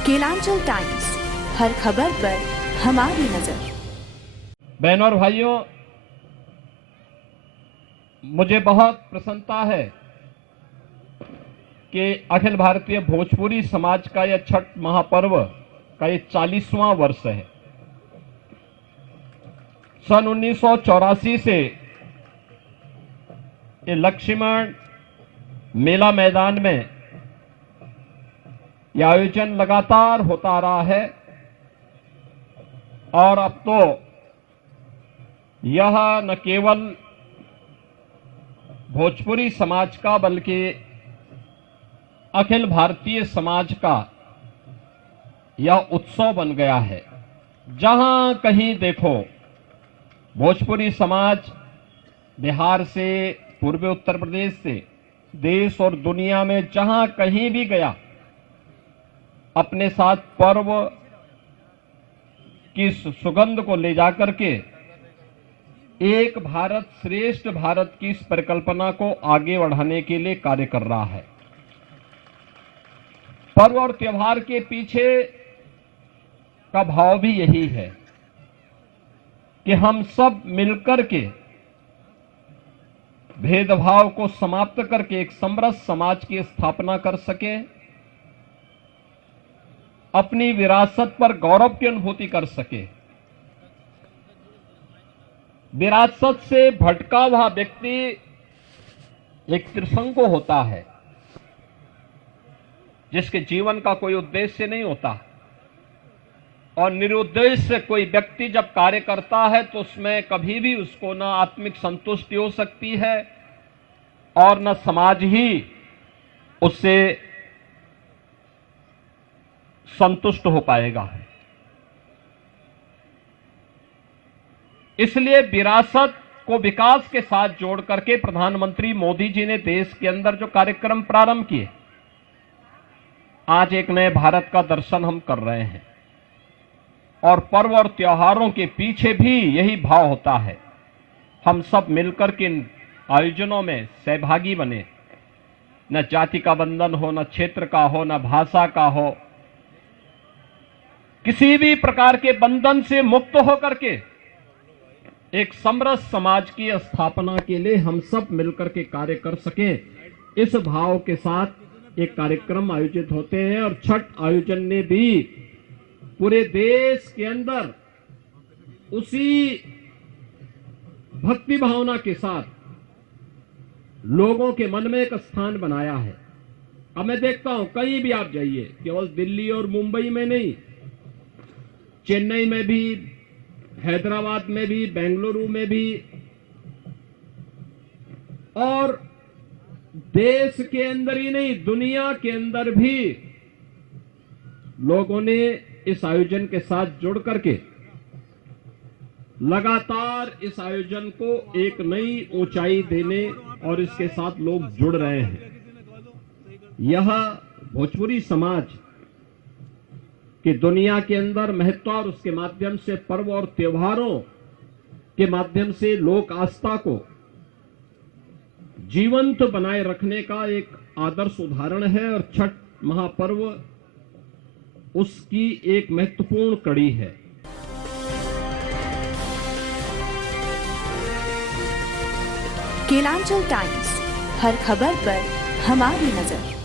Kelanchal times, हर खबर पर हमारी नजर। बहनों और भाइयों, मुझे बहुत प्रसन्नता है कि अखिल भारतीय भोजपुरी समाज का यह छठ महापर्व का ये 40वां वर्ष है। सन 1984 से ये लक्ष्मण मेला मैदान में यह आयोजन लगातार होता रहा है और अब तो यह न केवल भोजपुरी समाज का बल्कि अखिल भारतीय समाज का यह उत्सव बन गया है। जहां कहीं देखो भोजपुरी समाज बिहार से, पूर्वी उत्तर प्रदेश से, देश और दुनिया में जहां कहीं भी गया, अपने साथ पर्व की सुगंध को ले जाकर के एक भारत श्रेष्ठ भारत की इस परिकल्पना को आगे बढ़ाने के लिए कार्य कर रहा है। पर्व और त्योहार के पीछे का भाव भी यही है कि हम सब मिलकर के भेदभाव को समाप्त करके एक समरस समाज की स्थापना कर सके, अपनी विरासत पर गौरव की अनुभूति कर सके। विरासत से भटका हुआ व्यक्ति एक त्रिसंग होता है, जिसके जीवन का कोई उद्देश्य नहीं होता, और निरुद्देश्य कोई व्यक्ति जब कार्य करता है तो उसमें कभी भी उसको न आत्मिक संतुष्टि हो सकती है और न समाज ही उससे संतुष्ट हो पाएगा। इसलिए विरासत को विकास के साथ जोड़ करके प्रधानमंत्री मोदी जी ने देश के अंदर जो कार्यक्रम प्रारंभ किए, आज एक नए भारत का दर्शन हम कर रहे हैं। और पर्व और त्योहारों के पीछे भी यही भाव होता है, हम सब मिलकर के आयोजनों में सहभागी बने। न जाति का बंधन हो, न क्षेत्र का हो, न भाषा का हो, किसी भी प्रकार के बंधन से मुक्त होकर के एक समरस समाज की स्थापना के लिए हम सब मिलकर के कार्य कर सके, इस भाव के साथ एक कार्यक्रम आयोजित होते हैं। और छठ आयोजन ने भी पूरे देश के अंदर उसी भक्ति भावना के साथ लोगों के मन में एक स्थान बनाया है। अब मैं देखता हूं कहीं भी आप जाइए, केवल दिल्ली और मुंबई में नहीं, चेन्नई में भी, हैदराबाद में भी, बेंगलुरु में भी, और देश के अंदर ही नहीं दुनिया के अंदर भी लोगों ने इस आयोजन के साथ जुड़ करके लगातार इस आयोजन को एक नई ऊंचाई देने और इसके साथ लोग जुड़ रहे हैं। यह भोजपुरी समाज कि दुनिया के अंदर महत्व और उसके माध्यम से पर्व और त्योहारों के माध्यम से लोक आस्था को जीवंत बनाए रखने का एक आदर्श उदाहरण है, और छठ महापर्व उसकी एक महत्वपूर्ण कड़ी है। केलांचल टाइम्स, हर खबर पर हमारी नजर।